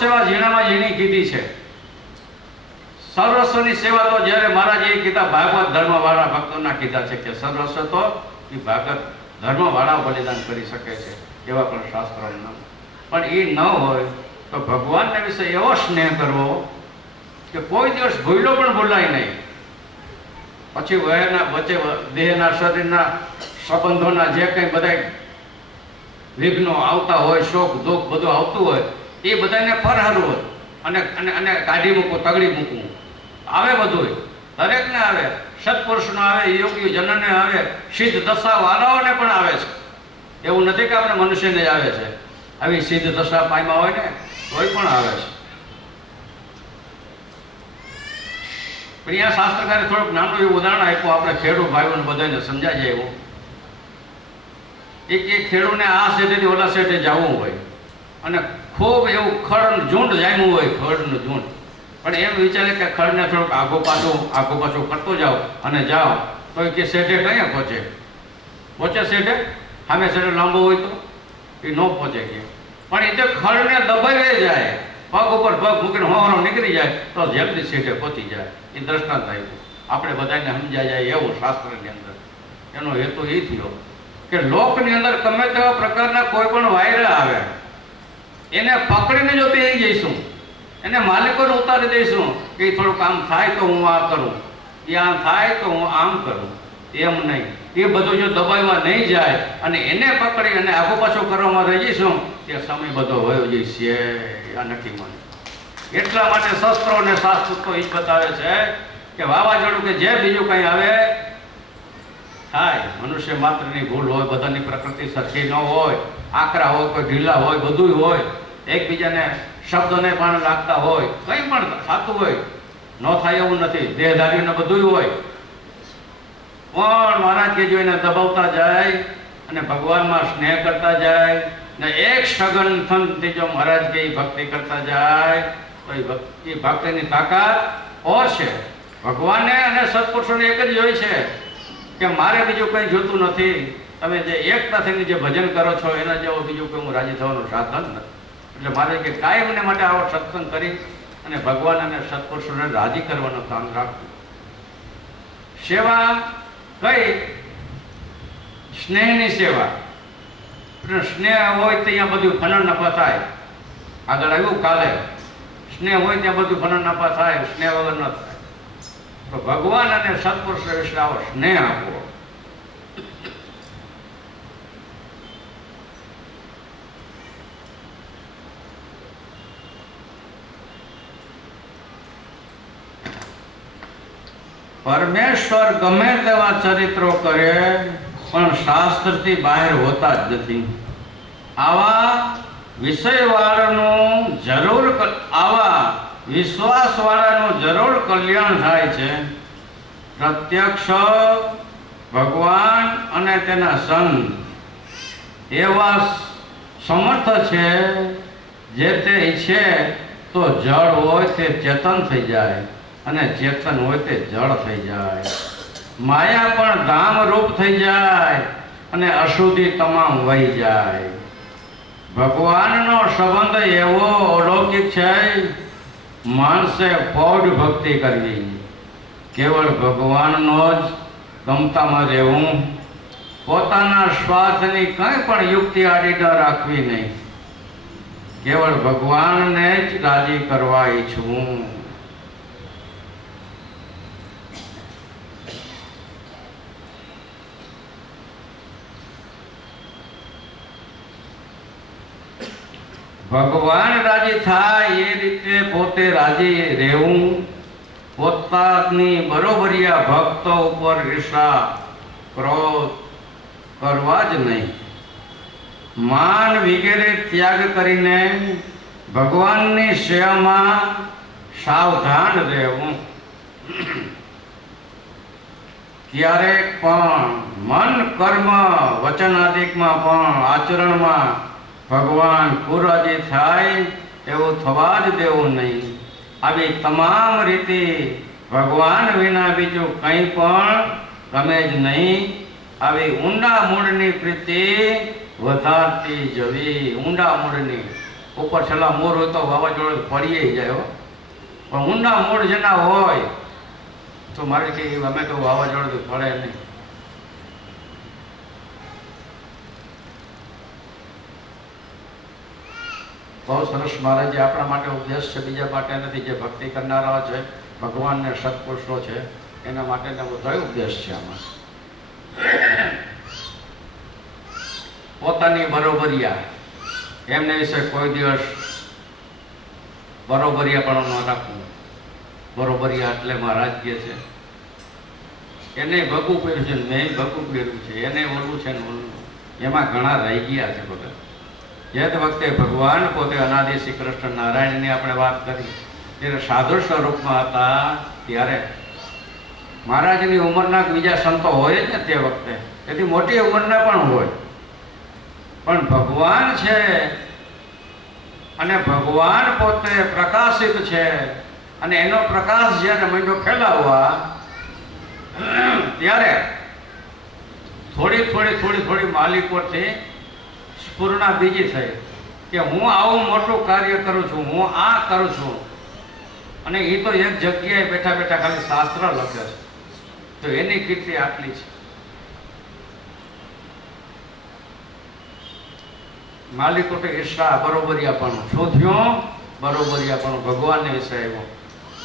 સેવા ઝીણામાં ઝીણી કીધી છે. સર્વસ્વની સેવા તો જ્યારે મહારાજે કીધા ભાગવત ધર્મવાળા ભક્તોના કીધા છે કે સર્વસ્વ તો એ ભાગવત ધર્મવાળા બલિદાન કરી શકે છે, એવા પણ શાસ્ત્રોનું નામ. પણ એ ન હોય તો ભગવાનના વિશે એવો સ્નેહ કરવો કે કોઈ દિવસ ભૂલો પણ ભૂલાય નહીં. પછી વયના વચ્ચે દેહના શરીરના સંબંધોના જે કંઈ બધા વિઘ્નો આવતા હોય, શોક દુઃખ બધું આવતું હોય, એ બધાને ફરહારવું અને અને અને કાઢી મૂકવું, તગડી મૂકવું. આવે બધું, દરેકને આવે, સત્પુરુષનો આવે, યોગી જનને આવે, સિદ્ધ દશા વાળાઓને પણ આવે છે. એવું નથી કે આપણે મનુષ્યને જ આવે છે. આવી સિદ્ધ દશા પામ્યા હોય ને તોય પણ આવે છે. પણ અહીંયા શાસ્ત્રકારે થોડુંક નાનું એવું ઉદાહરણ આપ્યું, આપણે ખેડૂત ભાઈઓને બધાને સમજાય જાય એવું. એક ખેડૂતને આ શેઠેથી ઓલા શેઠે જવું હોય અને ખૂબ એવું ખડનું ઝૂંડ જામ્યું હોય, ખડનું ઝૂંડ, પણ એમ વિચારે કે ખડને થોડુંક આગો પાછું કરતો જાઓ અને જાઓ તો કે શેઠે ક્યાં પહોંચે શેઠે સામે શેઠે લાંબો હોય તો એ ન પહોંચે કે. પણ એ તો ખડને દબાઈ જાય, પગ ઉપર પગ મૂકીને હોવાનો નીકળી જાય તો જલ્દી શેઠે પહોંચી જાય. એ દ્રષ્ટાંત આપ્યું, આપણે બધાને સમજાય જાય એવું શાસ્ત્રની અંદર. એનો હેતુ એ થયો કે લોકની અંદર ગમે તેવા પ્રકારના કોઈ પણ વાયરા આવે એને પકડીને જો બેસી જઈશું, એને માલિકોને ઉતારી દઈશું કે થોડુંક આમ થાય તો હું આ કરું, એ આમ થાય તો હું આમ કરું, એમ નહીં. એ બધું જો દબાઈમાં નહીં જાય અને એને પકડી અને આગુ પાછું કરવામાં રહી જઈશું તે સમય બધો વયો જઈશે. આ નક્કી મને. એટલા માટે શસ્ત્રો અને શાસ્ત્રો તો એ જ બતાવે છે કે વાવાઝોડું કે જે બીજું કંઈ આવે થાય, મનુષ્ય માત્રની ભૂલ હોય, બધાની પ્રકૃતિ સરખી ન હોય, આકરા હોય, કોઈ ઢીલા હોય, બધું હોય, એકબીજાને શબ્દોને પણ લાગતા હોય, કંઈ પણ થતું હોય, ન થાય એવું નથી. દેહધારીઓને બધું હોય, પણ મહારાજ કે જોઈને દબાવતા જાય અને ભગવાનમાં સ્નેહ કરતા જાય ને એક સઘન થનથી જો મહારાજ કે ભક્તિ કરતા જાય તો એ ભક્તિની તાકાત ઓર છે. ભગવાનને અને સત્પુરુષોને એક જ હોય છે કે મારે બીજું કંઈ જોતું નથી. તમે જે એકતા થઈને જે ભજન કરો છો એના જેવો બીજું કોઈ હું રાજી થવાનું સાધન નથી. એટલે મારે કે કાયમને માટે આવો સત્સંગ કરી અને ભગવાન અને સત્પુરુષોને રાજી કરવાનું કામ રાખવું. સેવા કઈ? સ્નેહની સેવા. સ્નેહ હોય તો અહીંયા બધું ફનન નફા થાય. આગળ આવ્યું કાલે, સ્નેહ હોય ત્યાં બધું ફનન નફા થાય, સ્નેહ વગર ન થાય. તો ભગવાન અને સત્પુરુષ વિશે આવો સ્નેહ આપવો. પરમેશ્વર ગમે તેવા ચરિત્રો કરે પણ શાસ્ત્રથી બહાર હોતા જ નથી. આવા વિષયવાળાનું જરૂર, આવા વિશ્વાસવાળાનું જરૂર કલ્યાણ થાય છે. પ્રત્યક્ષ ભગવાન અને તેના સંત એવા સમર્થ છે જે તે ઈચ્છે તો જળ હોય તે ચેતન થઈ જાય અને ચેતન હોય તે જળ થઈ જાય. માયા પણ ધામ રૂપ થઈ જાય અને અશુદ્ધિ તમામ વહી જાય. ભગવાનનો સંબંધ એવો અલૌકિક છે, માણસે પૌઢ ભક્તિ કરવી, કેવળ ભગવાનનો જ ગમતામાં રહેવું, પોતાના સ્વાર્થની કંઈ પણ યુક્તિ આડી ન રાખવી નહીં, કેવળ ભગવાનને જ રાજી કરવા ઈચ્છવું. ભગવાન રાજી થાય એ રીતે પોતે રાજી રહેવું. પોતાની બરોબરિયા ભક્તો ઉપર ઈર્ષા ક્રોધ કરવા જ નહીં. માન વગેરે ત્યાગ કરીને ભગવાનની સેવામાં સાવધાન રહેવું. ક્યારેક પણ મન, કર્મ, વચન આદિકમાં પણ આચરણમાં ભગવાન કુરાજી થાય એવું થવા જ દેવું નહીં. આવી તમામ રીતે ભગવાન વિના બીજું કંઈ પણ ગમે જ નહીં. આવી ઊંડા મૂળની પ્રીતિ વધારતી જવી. ઊંડા મૂળની ઉપર છેલ્લા મોર હોય તો વાવાઝોડું પડીએ જાય હો, પણ ઊંડા મૂળ જેના હોય તો મારે કે અમે તો વાવાઝોડું પડે નહીં. બહુ સરસ મહારાજે આપણા માટે ઉપદેશ છે, બીજા માટે નથી. જે ભક્તિ કરનારા છે, ભગવાનને સત્પુરુષો છે, એના માટેનો બધો ઉપદેશ છે આમાં. પોતાની બરોબરિયા, એમને વિશે કોઈ દિવસ બરોબરિયા પણ ન રાખવું. બરોબરિયા એટલે મહારાજ કહે છે એને ભગું પહેર્યું છે, મેં ભગું પહેર્યું છે, એને ઓલું છે ને ઓલું, એમાં ઘણા રહી ગયા છે બધા. જે વખતે ભગવાન પોતે અનાદિ શ્રી કૃષ્ણ નારાયણની આપણે વાત કરી ત્યારે સાધુ સ્વરૂપમાં હતા, ત્યારે મહારાજની ઉંમરના બીજા સંતો હોય જ ને તે વખતે, તેથી મોટી ઉંમરના પણ હોય, પણ ભગવાન છે અને ભગવાન પોતે પ્રકાશિત છે અને એનો પ્રકાશ જ્યારે માંડ્યો ફેલાવવા ત્યારે થોડી માલિકોથી સ્ફુરણા બીજી થઈ કે હું આવું મોટું કાર્ય કરું છું, હું આ કરું છું, અને એ તો એક જગ્યાએ બેઠા બેઠા ખાલી શાસ્ત્ર લખે છે, તો એની કીર્તિ આટલી છે. માલિકો તો ઈર્ષા, બરોબરિયાપણું શું થયું? બરોબરિયાપણું ભગવાનને વિશે આવ્યો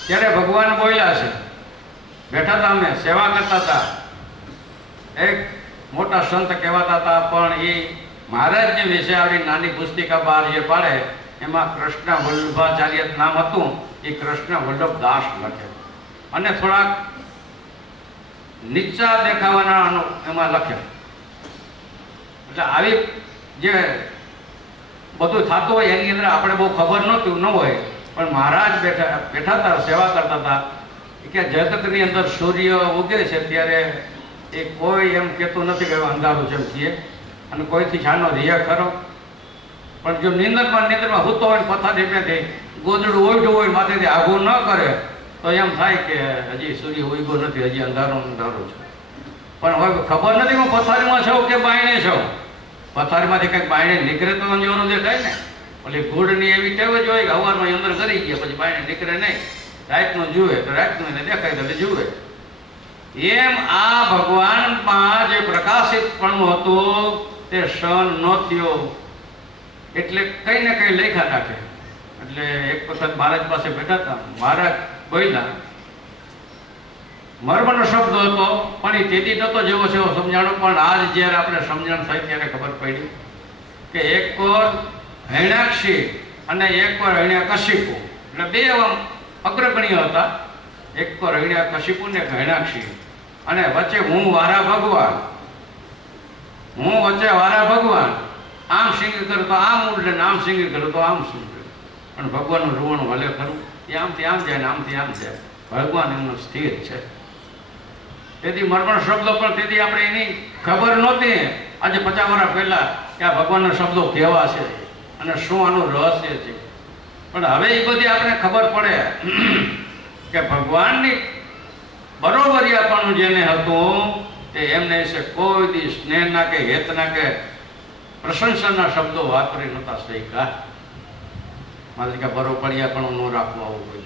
ત્યારે ભગવાન બોલ્યા છે. બેઠા હતા, અમે સેવા કરતા હતા, એક મોટા સંત કહેવાતા હતા, પણ એ મહારાજની વિશે આવી નાની પુસ્તિકા બહાર જે પાડે એમાં કૃષ્ણ વલ્લભાચાર્ય નામ હતું, એ કૃષ્ણ વલ્લભ દાસ લખે અને થોડાક નીચા દેખાવાના એમાં લખે. એટલે આવી જે બધું થતું હોય એની અંદર આપણે બહુ ખબર નહોતું ન હોય, પણ મહારાજ બેઠા હતા, સેવા કરતા હતા કે જગતની અંદર સૂર્ય ઉગે છે ત્યારે એ કોઈ એમ કહેતું નથી કે અંધારું છે એમ છીએ, અને કોઈથી છાનો રિયા કરો, પણ જો નીંદરમાં હૂતો હોય પથારી પેથી ગોદડું ઓઢું હોય માથેથી આઘું ન કરે તો એમ થાય કે હજી સૂર્ય ઉગ્યો નથી, હજી અંધારું છે. પણ હવે ખબર નથી હું પથારીમાં છું કે બાયણે છું. પથારીમાંથી કંઈક બાયણે નીકળે તો અંજોરું દેખાય ને. ઓલી ગુડની એવી ટેવ જ હોય કે હવારમાં અંદર કરી ગયા પછી બાયણે નીકળે નહીં, રાતનું જુએ તો રાતનું એને દેખાય તો જુએ. એમ આ ભગવાનમાં જે પ્રકાશિતપણું હતું તે સહન ન થયો એટલે કંઈ ને કંઈ લેખા નાખે. એટલે એક વખત મહારાજ પાસે બેઠા હતા, મહારાજ બોલ્યા, મર્મનો શબ્દ હતો પણ એ તેથી નહોતો જેવો છે એવો સમજાણો, પણ આજ જ્યારે આપણે સમજણ થઈ ત્યારે ખબર પડી કે એક કોર હૈણાક્ષી અને એક કોર હૈણાકશિપુ, એટલે બે અગ્રગણ્ય હતા, એક કોર હૈણાકશિપુ ને એક હૈણાક્ષી, અને વચ્ચે હું વારા ભગવાન, આમ સિંગ કરું તો આમ ઉડે ને આમ સિંગ કરું તો આમ સિંગ, પણ ભગવાનનું રૂવણું હલે ખરું, એ આમથી આમ જાય ને આમથી આમ જાય, ભગવાન એમનો સ્થિર છે. તેથી મર્મણ શબ્દો પણ તેથી આપણે એની ખબર નહોતી આજે 50 વર્ષ પહેલાં કે આ ભગવાનના શબ્દો કેવા છે અને શું આનું રહસ્ય છે, પણ હવે એ બધી આપણે ખબર પડે કે ભગવાનની બરોબરિયાપણું જેને હતું તે એમને વિશે કોઈ દી સ્નેહના કે હેતના કે પ્રશંસાના શબ્દો વાપરી નહોતા શીખ્યા. મારે કે બરોબરિયાપણું ન રાખવું આવું કોઈ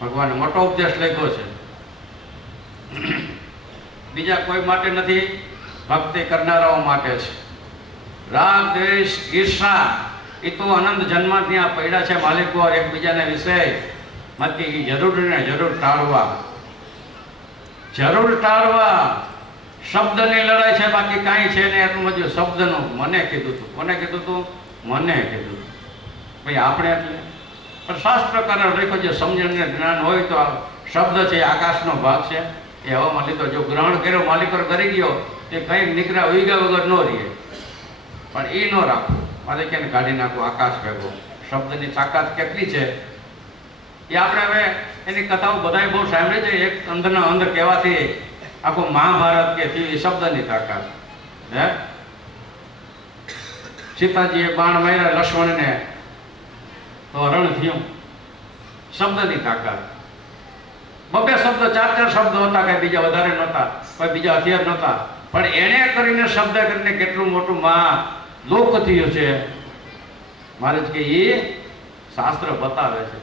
ભગવાને મોટો ઉપદેશ લખ્યો છે. બીજા કોઈ માટે નથી, ભક્તિ કરનારાઓ માટે છે. રાગ, દ્વેષ, ઈર્ષા એ તો અનંત જન્મથી આ પડ્યા છે માલિકો એકબીજાને વિશે માંથી જરૂર ટાળવા. શબ્દની લડાઈ છે, બાકી કાંઈ છે ને એટલું બધું શબ્દનું. મને કીધું હતું, કોને કીધું હતું? મને કીધું હતું. ભાઈ આપણે એટલે પણ શાસ્ત્રકારો લખ્યો છે સમજણને જ્ઞાન હોય તો શબ્દ છે એ આકાશનો ભાગ છે, એ હવામાં લીધો. જો ગ્રહણ કર્યો માલિકો કરી ગયો તે કંઈક નીકળ્યા ઉઈગા વગર ન રહીએ, પણ એ ન રાખવું. મારે ક્યાંને કાઢી નાખવું આકાશ ભેગો. શબ્દની તાકાત કેટલી છે એ આપણે હવે એની કથાઓ બધાએ બહુ સાંભળી છે. એક અંદરના અંદર કહેવાથી આખું મહાભારત કે એ શબ્દની તાકાત. હે, સીતાજીએ બાણ માર્યા લક્ષ્મણને તો રણ થયું, શબ્દની તાકાત. બબે શબ્દ, 4 શબ્દ હતા, કઈ બીજા વધારે નહોતા, કોઈ બીજા હથિયાર નહોતા, પણ એણે કરીને શબ્દ કરીને કેટલું મોટું લોક થયું છે. મહારાજ કે એ શાસ્ત્ર બતાવે છે.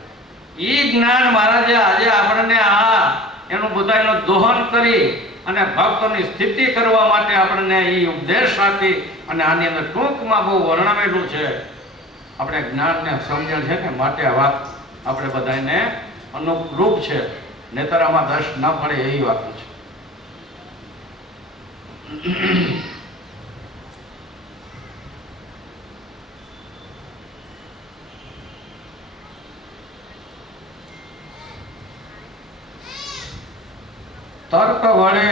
એ જ્ઞાન મહારાજે આજે આપણને આ એનું બધાનું દોહન કરી અને ભક્તોની સ્થિતિ કરવા માટે આપણને એ ઉપદેશ આપી અને આની અંદર ટૂંકમાં બહુ વર્ણવેલું છે. આપણે જ્ઞાનને સમજણ છે ને માટે આ વાત આપણે બધાને અનુરૂપ છે. નેતરામાં દશ ન પડે એવી વાત છે. તર્ક વડે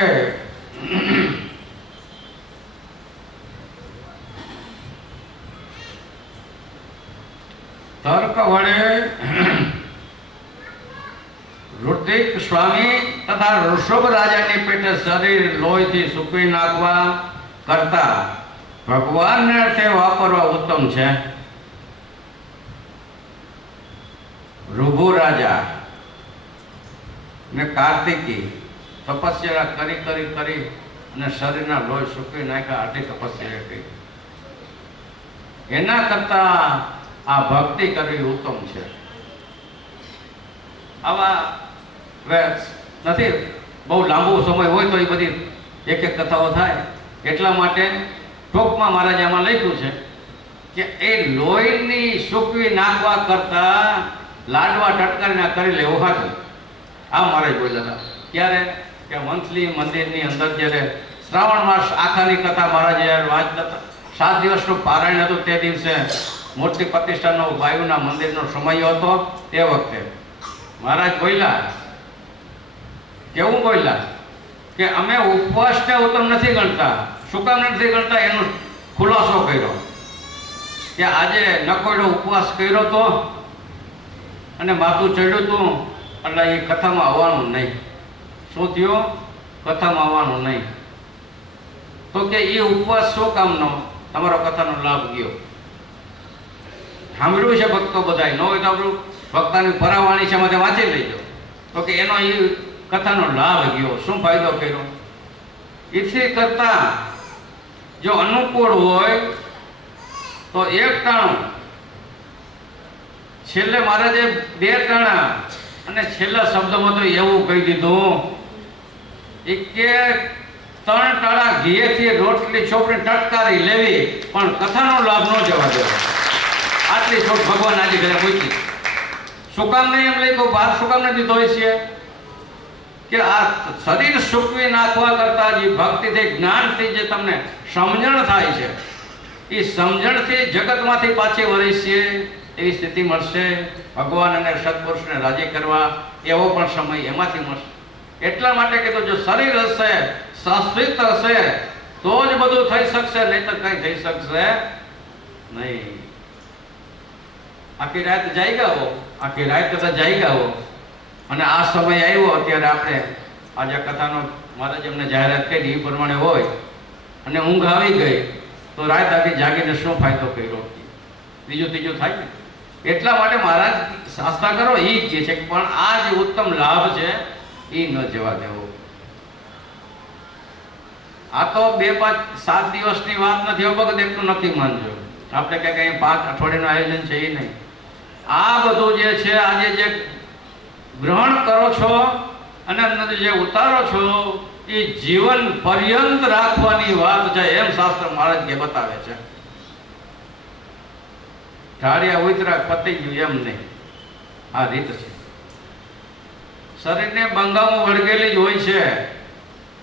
ઋતિક સ્વામી તથા ઋષભ રાજાની પેટે શરીર લોહીથી સૂકવી નાખવા કરતા ભગવાનને અર્થે વાપરવા ઉત્તમ છે. ઋભુ રાજા ને કાર્તિકી તપસ્યા કરી કરી કરી અને શરીરના લોહી સૂકવી નાખ્યા. આટલી તપસ્યા કરી. એના કરતા આ ભક્તિ કરવી ઉત્તમ છે. આવા નથી બહુ લાંબો સમય હોય તો એ બધી એક એક કથાઓ થાય. એટલા માટે ટોકમાં મહારાજે આમાં લખ્યું છે કે એ લોહીની સૂકવી નાખવા કરતા લાડવા ટટકારીને કરી લેવું હતું. આ મહારાજ બોલ્યા હતા. ક્યારે કે મંથલી મંદિરની અંદર જ્યારે શ્રાવણ માસ આખાની કથા મહારાજે વાંચતા હતા. 7 દિવસનું પારાયણ હતું. તે દિવસે મૂર્તિ પ્રતિષ્ઠાનો વાયુના મંદિરનો સમય હતો. તે વખતે મહારાજ બોલ્યા, કેવું બોલ્યા કે અમે ઉપવાસને ઉત્તમ નથી ગણતા. શું કામ નથી ગણતા? એનો ખુલાસો કર્યો કે આજે નકોડો ઉપવાસ કર્યો તો અને માથું ચડ્યું હતું એટલે એ કથામાં આવવાનું નહીં. શું થયું? કથામાં આવવાનું નહીં. તો કે એ ઉપવાસ શું કામનો? તમારો કથાનો લાભ ગયો. સાંભળ્યું છે ભક્તો બધા? ન હોય તો આપણું ભક્તાની પરાવાણી છે એમાંથી વાંચી લેજો. તો કે એનો એ કથાનો લાભ ગયો. શું ફાયદો કર્યો? એથી કરતા જો અનુકૂળ હોય તો એક ટાણું, છેલ્લે મહારાજે 2 ટાણા અને છેલ્લા શબ્દમાં તો એવું કહી દીધું કે 3 ટાણા ઘીએથી રોટલી ચોપડી ટટકારી લેવી પણ કથાનો લાભ ન જવા દેવો. આટલી છોટ ભગવાન આજે ઘરે પૂછી. શું કામ નહીં એમ લઈ બહાર શું કામ નથી ધોઈ છે કે આ શરીર સૂકવી નાખવા કરતા જે ભક્તિથી જ્ઞાનથી જે તમને સમજણ થાય છે એ સમજણથી જગતમાંથી પાછી વળી છે એવી સ્થિતિ મળશે. ભગવાન અને સત્પુરુષને રાજી કરવા એવો પણ સમય એમાંથી મળશે. એટલા માટે કીધું જો શરીર હશે, સંસ્કૃત હશે તો જ બધું થઈ શકશે, નહીં તો કંઈ થઈ શકશે નહીં. આખી રાત જાગ્યા હો, આખી રાત કથા જાગ્યા હો અને આ સમય આવ્યો અત્યારે આપણે આજે કથાનો મહારાજ એમને જાહેરાત કરી એ પ્રમાણે હોય અને ઊંઘ આવી ગઈ તો રાત આખી જાગીને શું ફાયદો કર્યો? બીજું ત્રીજું થાય ને. એટલા માટે મહારાજ શાસ્ત્રાકારો એ કહે છે પણ આ જે ઉત્તમ લાભ છે એ ન જવા દેવો. આ તો 2-5-7 દિવસની વાત નથી. વખત એટલું નક્કી માનજો. આપણે કંઈ 5 અઠવાડિયાનું આયોજન છે એ નહીં. આ બધું જે છે આજે જે ગ્રહણ કરો છો અને અંદર જે ઉતારો છો એ જીવન પર્યંત રાખવાની વાત છે એમ શાસ્ત્ર મહારાજ કે બતાવે છે. ઢાળિયા ઉતરા પતી ગયું એમ નહીં. આ રીત છે. શરીરને બંગામાં વળગેલી જ હોય છે.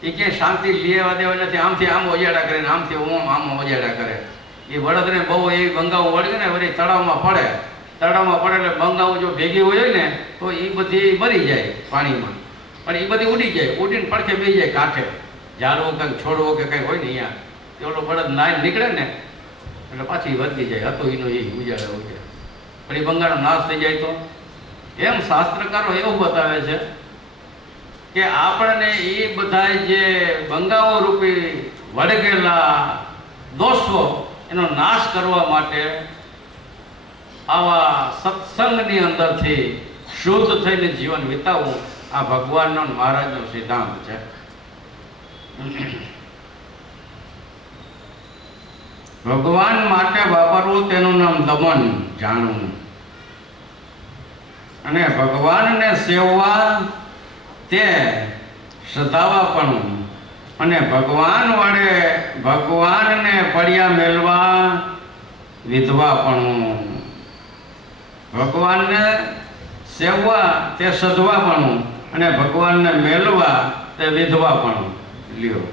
એ ક્યાંય શાંતિ લેવા દેવા નથી. આમથી આમ ઓજાડા કરે ને આમથી આમ ઓજાડા કરે. એ બળદને બહુ એવી બંગાઓ વળગે ને વળી તળાવમાં પડે. તળાવમાં પડે એટલે બંગાઓ જો ભેગી હોય ને તો એ બધી મરી જાય પાણીમાં. પણ એ બધી ઉડી જાય. ઉડીને પડખે બેસી જાય કાંઠે. ઝાડવો કંઈક છોડવો કે કંઈ હોય ને અહીંયા તેવડો બળદ નાઈ નીકળે ને એટલે પાછી વધતી જાય. હતો એનો એ ઉજાડે ઉજાડે પણ એ બંગાળનો નાશ થઈ જાય. તો એમ શાસ્ત્રકારો એવું બતાવે છે કે આપણને એ બધા જે બંગાઓ રૂપી વળગેલા દોષો એનો નાશ કરવા માટે આવા સત્સંગની અંદરથી શુદ્ધ થઈને જીવન વિતાવવું આ ભગવાનનો મહારાજનો સિદ્ધાંત છે. ભગવાન માટે વાપરવું તેનું નામ દમન. જાણવું. અને ભગવાનને સેવવા તે સતાવાપણું, અને ભગવાન વડે ભગવાનને પડ્યા મેળવા વિધવાપણું. ભગવાનને સેવવા તે સધવાપણું, અને ભગવાનને મેળવા તે વિધવાપણું. લ્યો,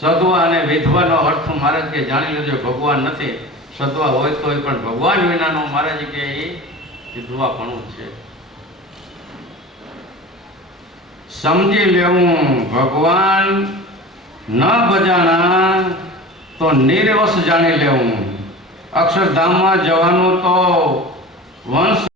સધવા અને વિધવાનો અર્થ મહારાજ કે જાણી લેજો. ભગવાન નથી, સધવા હોય તોય, પણ ભગવાન વિનાનો મહારાજ કે એ વિધવાપણું છે. સમજી લેવું ભગવાન ન ભજાણા તો નિર્વસ જાણી લેવું. અક્ષરધામમાં જવાનું તો વંશ